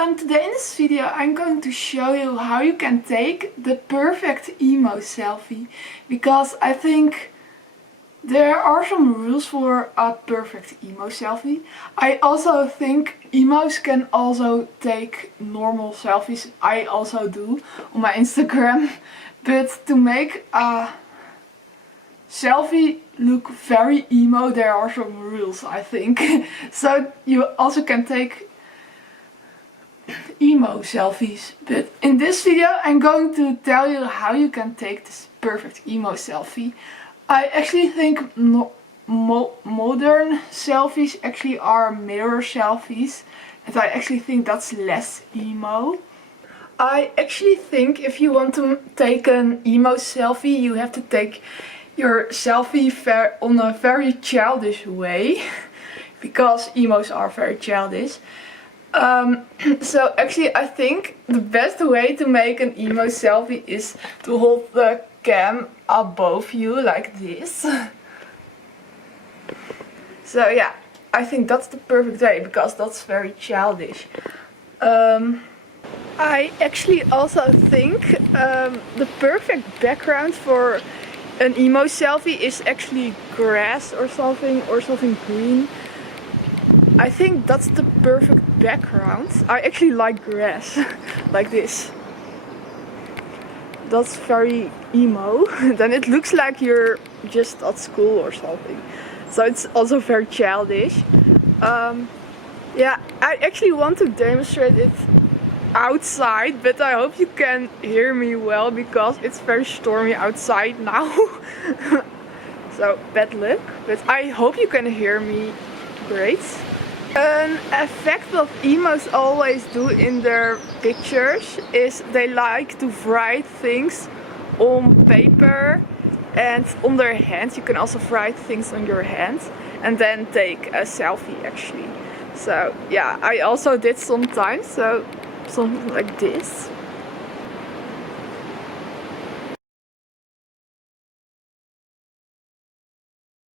Today in this video I'm going to show you how you can take the perfect emo selfie, because I think there are some rules for a perfect emo selfie. I also think emos can also take normal selfies. I also do on my Instagram, but to make a selfie look very emo there are some rules, I think. So you also can take emo selfies, but in this video I'm going to tell you how you can take this perfect emo selfie. I actually think modern selfies actually are mirror selfies, and I actually think that's less emo. I actually think if you want to take an emo selfie you have to take your selfie on a very childish way because emos are very childish. So actually I think the best way to make an emo selfie is to hold the cam above you like this. So yeah, I think that's the perfect way because that's very childish. I actually also think the perfect background for an emo selfie is actually grass or something green. I think that's the perfect background. I actually like grass, like this. That's very emo. Then it looks like you're just at school or something. So it's also very childish. Yeah, I actually want to demonstrate it outside, but I hope you can hear me well because it's very stormy outside now. So bad luck, but I hope you can hear me great. An effect that emos always do in their pictures is they like to write things on paper and on their hands. You can also write things on your hands and then take a selfie actually. So yeah, I also did sometimes, so something like this.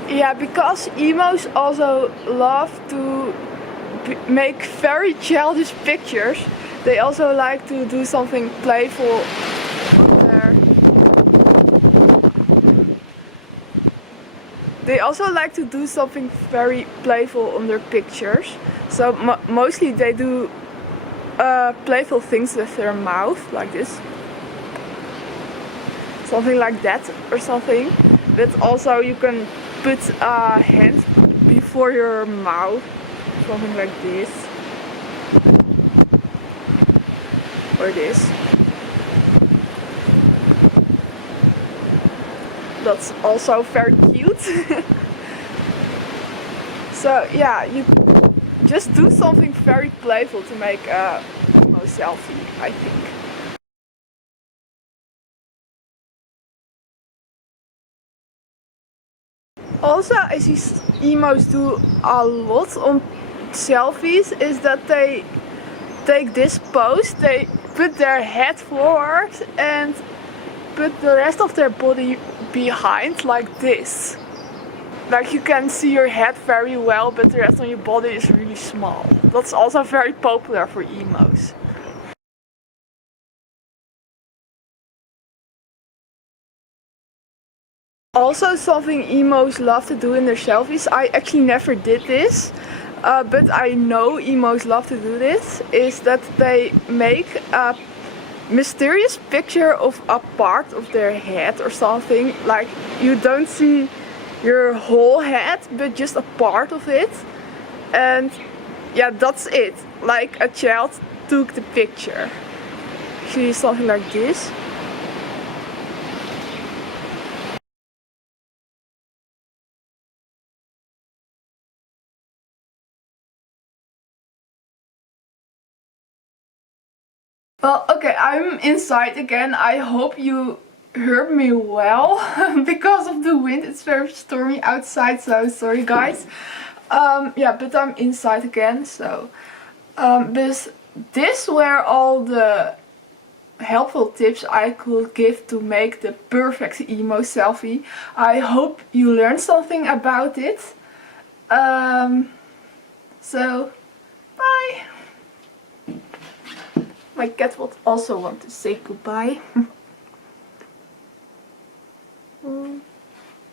Yeah, because emos also love to make very childish pictures. They also like to do something playful on their... They also like to do something very playful on their pictures. So mostly they do playful things with their mouth, like this. Something like that or something. But also you can put a hand before your mouth, something like this, or this. That's also very cute. So yeah, you just do something very playful to make a emo selfie, I think. Also, I see emos do a lot on selfies is that they take this pose, they put their head forward and put the rest of their body behind like this. Like you can see your head very well, but the rest of your body is really small. That's also very popular for emos. Also something emos love to do in their selfies, I actually never did this, but I know emos love to do this, is that they make a mysterious picture of a part of their head or something. Like you don't see your whole head, but just a part of it. And yeah, that's it. Like a child took the picture. Actually something like this. Well, okay, I'm inside again. I hope you heard me well. Because of the wind, it's very stormy outside, so sorry guys. Yeah, but I'm inside again, so... This were all the helpful tips I could give to make the perfect emo selfie. I hope you learned something about it. So, bye! My cat will also want to say goodbye.